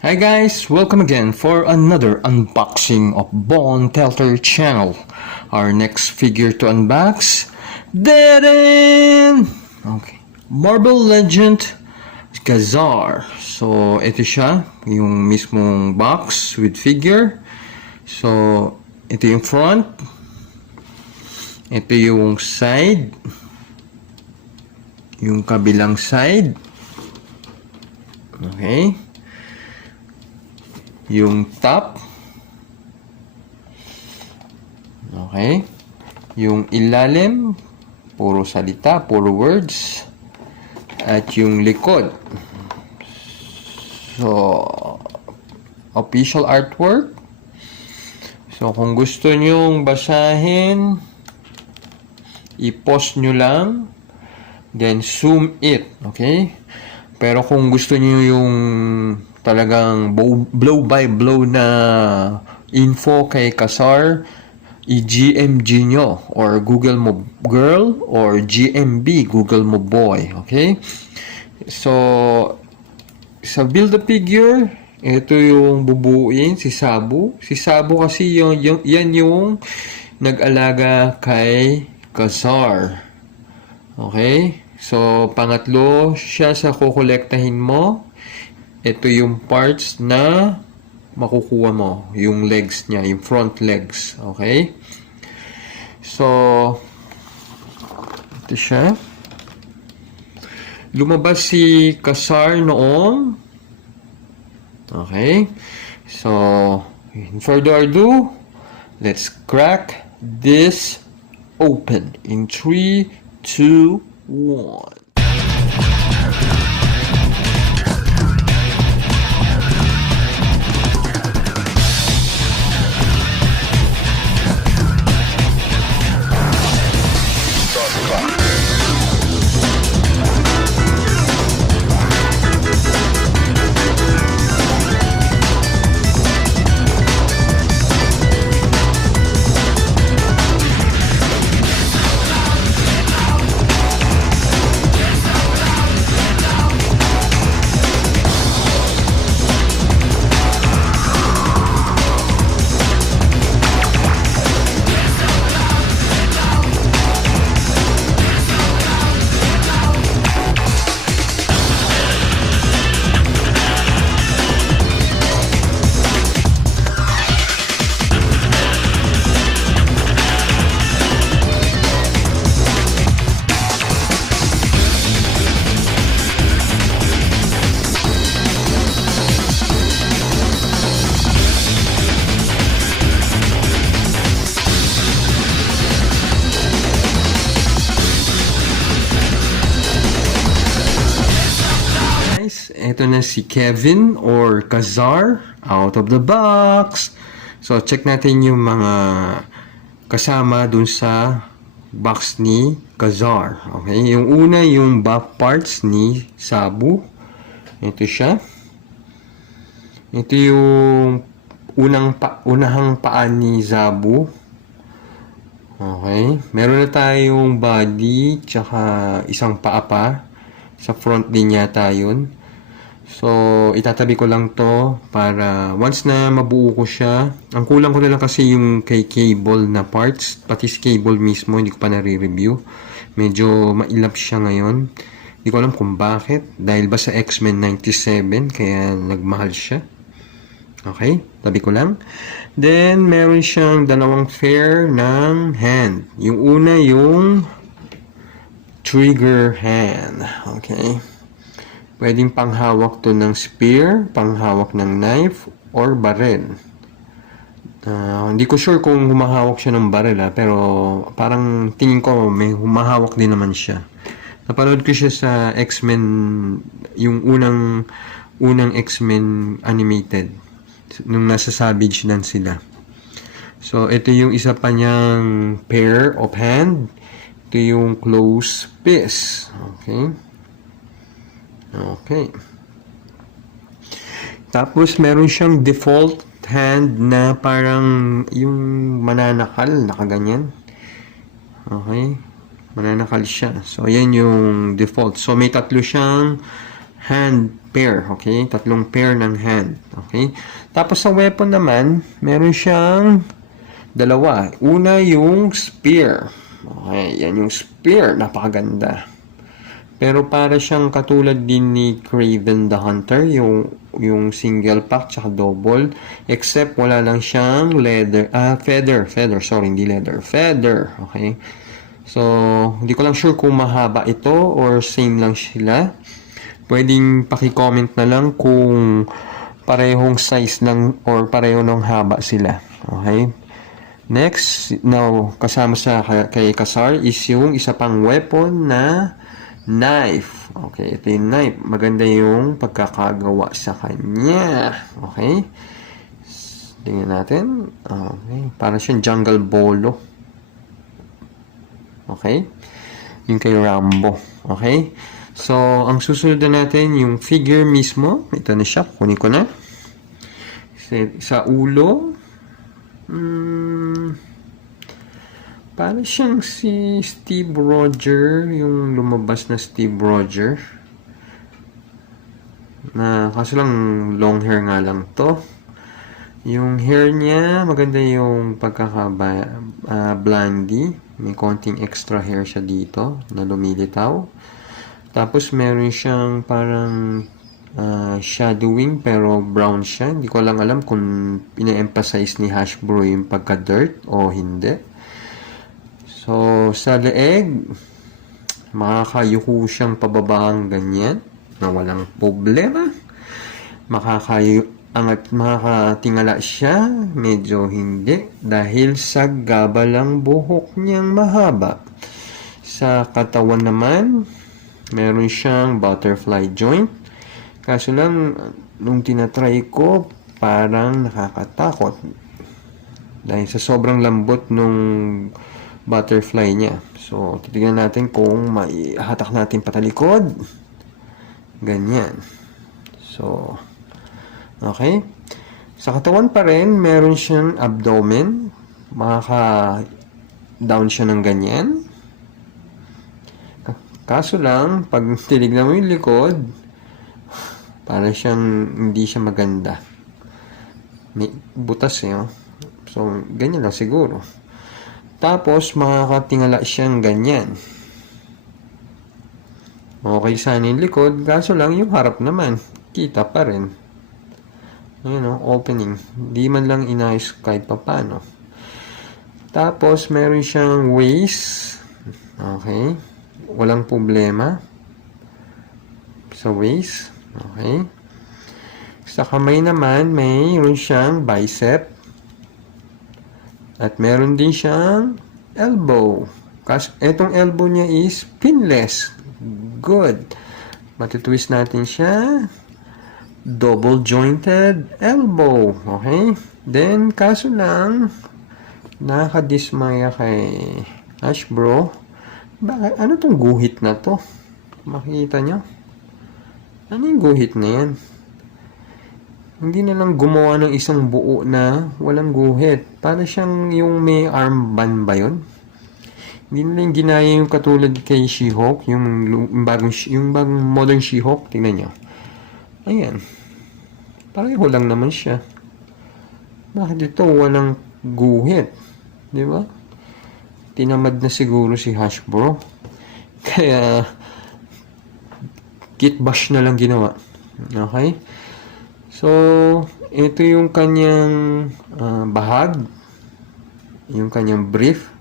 Hi guys, welcome again for another unboxing of Bone Telter channel. Our next figure to unbox, Dead Okay, Marble Legend Kazar. So ito siya, yung mismong box with figure. So ito yung front, ito yung side, yung kabilang side. Okay, yung top, okay, yung ilalim, puro salita, puro words, at yung likod. So, official artwork. So, kung gusto nyong basahin, i-post nyo lang, then zoom it, okay? Pero kung gusto nyo yung talagang blow by blow na info kay Kazar, i-GMG nyo or Google mo girl or GMB, Google mo boy. Okay? So, sa build a figure, ito yung bubuuin, si Sabu. Si Sabu kasi yan yung nag-alaga kay Kazar. Okay? So, pangatlo siya sa kukolektahin mo. Ito yung parts na makukuha mo. Yung legs niya, yung front legs. Okay? So, ito siya. Lumabas si Kazar noong. Okay? So, in further ado, let's crack this open in 3, 2, 1. Ito na si Kevin or Kazar out of the box. So, check natin yung mga kasama dun sa box ni Kazar. Okay, yung una yung buff parts ni Sabu. Ito siya. Ito yung unahang paa ni Sabu. Okay, meron na tayong body tsaka isang paa pa. Sa front din yata yun. So, itatabi ko lang to para once na mabuo ko siya. Ang kulang ko na lang kasi yung kay cable na parts. Pati si cable mismo, hindi ko pa nare-review. Medyo mailap siya ngayon. Hindi ko alam kung bakit. Dahil ba sa X-Men 97, kaya nagmahal siya. Okay, tabi ko lang. Then, meron siyang dalawang pair ng hand. Yung una, yung trigger hand. Okay. Pwedeng panghawak to ng spear, panghawak ng knife, or baril. Hindi ko sure kung humahawak siya ng baril pero parang tingin ko may humahawak din naman siya. Napanood ko siya sa X-Men, yung unang X-Men animated, nung nasa Savage Land sila. So, ito yung isa pa niyang pair of hand. Ito yung close fist. Okay. Okay. Tapos, meron siyang default hand na parang yung mananakal, nakaganyan. Okay. Mananakal siya. So, yan yung default. So, may tatlo siyang hand pair. Okay. Tatlong pair ng hand. Okay? Tapos sa weapon naman, meron siyang dalawa. Una yung spear. Okay, yan yung spear. Napakaganda. Pero para siyang katulad din ni Craven the Hunter, yung single pack tsaka double, except wala lang siyang feather, sorry, hindi leather, feather, okay? So, hindi ko lang sure kung mahaba ito or same lang sila. Pwedeng paki-comment na lang kung parehong size lang or pareho ng haba sila, okay? Next, now, kasama sa kay Kasar is yung isa pang weapon na knife. Okay, ito yung knife. Maganda yung pagkakagawa sa kanya. Okay. Tingnan natin. Okay. Parang siyang jungle bolo. Okay. Yung kay Rambo. Okay. So, ang susunod na natin yung figure mismo. Ito na siya. Kunin ko na. Sa ulo. Parang siyang si Steve Rogers, yung lumabas na Steve Rogers. Na kaso lang long hair nga lang to. Yung hair niya, maganda yung pagkaka-blondie. May konting extra hair siya dito na lumilitaw. Tapos meron siyang parang shadowing pero brown siya. Hindi ko lang alam kung ina-emphasize ni Hashbro yung pagka-dirt o hindi. So, sa leeg, makakayuko siyang pababang ganyan na walang problema. Makakatingala siya, medyo hindi, dahil sa gabalang buhok niyang mahaba. Sa katawan naman, meron siyang butterfly joint. Kaso lang, nung tinatry ko, parang nakakatakot. Dahil sa sobrang lambot nung butterfly niya. So, titignan natin kung maihatak natin patalikod. Ganyan. So, okay. Sa katawan pa rin, meron siyang abdomen. Makaka-down siya ng ganyan. Kaso lang, pag tinignan mo yung likod, parang hindi siya maganda. May butas eh. Oh. So, ganyan lang siguro. Tapos, makakatingala siyang ganyan. Okay sana yung likod, kaso lang yung harap naman. Kita pa rin. Ayun o, opening. Di man lang inayos kahit papano. Tapos, meron siyang waist. Okay. Walang problema. Sa waist. Okay. Sa kamay naman, mayroon siyang bicep. At meron din siyang elbow. Kasi etong elbow niya is pinless. Good. Matitwist natin siya. Double jointed elbow. Okay? Then, kaso lang, nakadismaya kay Hashbro. Bakit? Ano tong guhit na to? Makikita nyo? Ano yung guhit na yan? Hindi na lang gumawa ng isang buo na walang guhit. Para siyang yung may armband ba yun? Hindi na lang ginaya yung katulad kay She-Hulk, yung bagong modern She-Hulk. Tingnan nyo. Ayan. Pareho lang naman siya. Bakit ito walang guhit? Di ba? Tinamad na siguro si Hashbro. Kaya, kit bash na lang ginawa. Okay? So, ito yung kanyang bahag. Yung kanyang brief.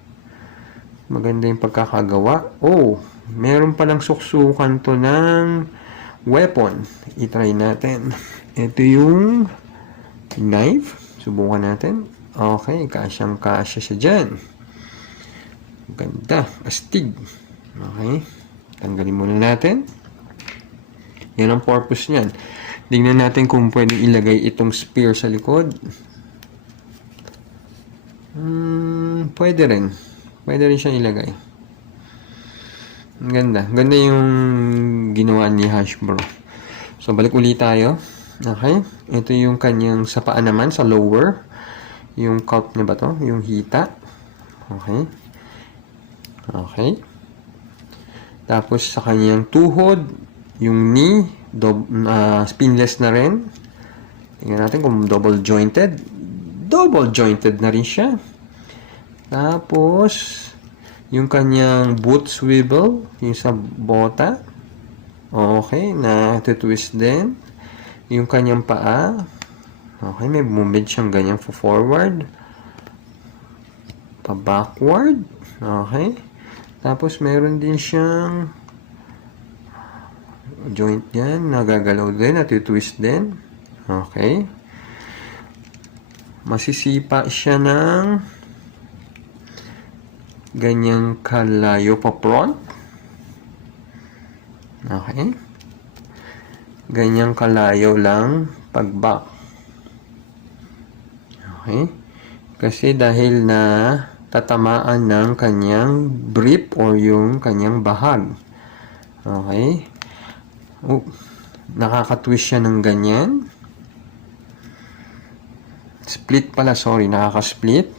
Maganda yung pagkakagawa. Oh, meron palang suksukan to ng weapon. I-try natin. Ito yung knife. Subukan natin. Okay, kasyang-kasya siya dyan. Ganda. Astig. Okay. Tanggalin muna natin. Yan ang purpose niyan. Tingnan natin kung pwedeng ilagay itong spear sa likod. Pwede rin. Pwede rin siyang ilagay. Ang ganda. Ganda yung ginawa ni Hashbro. So, balik ulit tayo. Okay. Ito yung kanyang sa paa naman, sa lower. Yung cup niya ba to? Yung hita. Okay. Okay. Tapos, sa kanyang tuhod, yung knee, spinless na rin. Tingnan natin kung double jointed. Double jointed na rin siya. Tapos, yung kanyang boot swivel, yung sa bota. Okay, na-twist din. Yung kanyang paa. Okay, may movement siyang ganyan forward. Pa-backward. Okay. Tapos, meron din siyang joint yan. Nagagalaw din, na-twist din. Okay. Masisipa siya ng ganyang kalayo pa front. Okay. Ganyang kalayo lang pag back. Okay. Kasi dahil na tatamaan ng kanyang grip or yung kanyang bahag. Okay. Nakaka-twist siya ng ganyan. Split pala, sorry. Nakaka-split.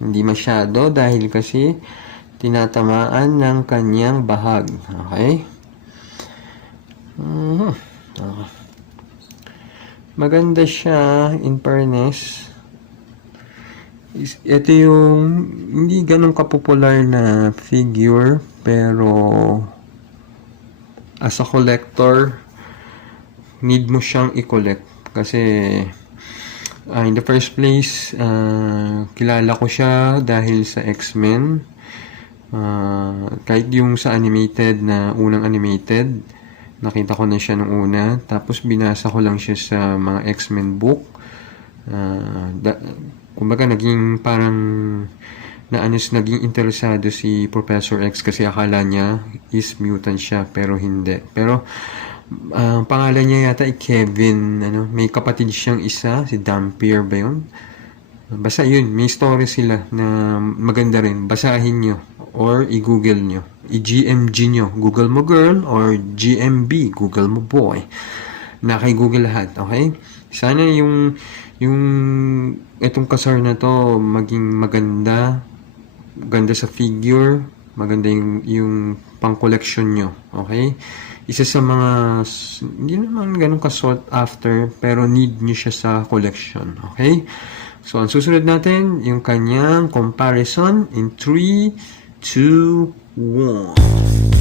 Hindi masyado dahil kasi tinatamaan ng kanyang bahag. Okay? Okay. Maganda siya in fairness. Ito yung hindi ganun kapopular na figure pero as a collector need mo siyang i-collect kasi in the first place, kilala ko siya dahil sa X-Men. Kahit yung sa animated na unang animated, nakita ko na siya nung una. Tapos binasa ko lang siya sa mga X-Men book. Kumbaga naging parang naging interesado si Professor X kasi akala niya is mutant siya pero hindi. Pero ang pangalan niya yata ay Kevin, may kapatid siyang isa, si Dampier ba yun? Basta yun, may story sila na maganda rin. Basahin nyo or i-google nyo. I-GMG nyo. Google mo girl or GMB. Google mo boy. Naka-google lahat, okay? Sana yung itong kasar na to maging maganda. Maganda sa figure. Maganda yung pang-collection nyo, okay? Isa sa mga, hindi naman ganun ka-sought after, pero need nyo siya sa collection. Okay? So, ang susunod natin, yung kanyang comparison in 3, 2, 1.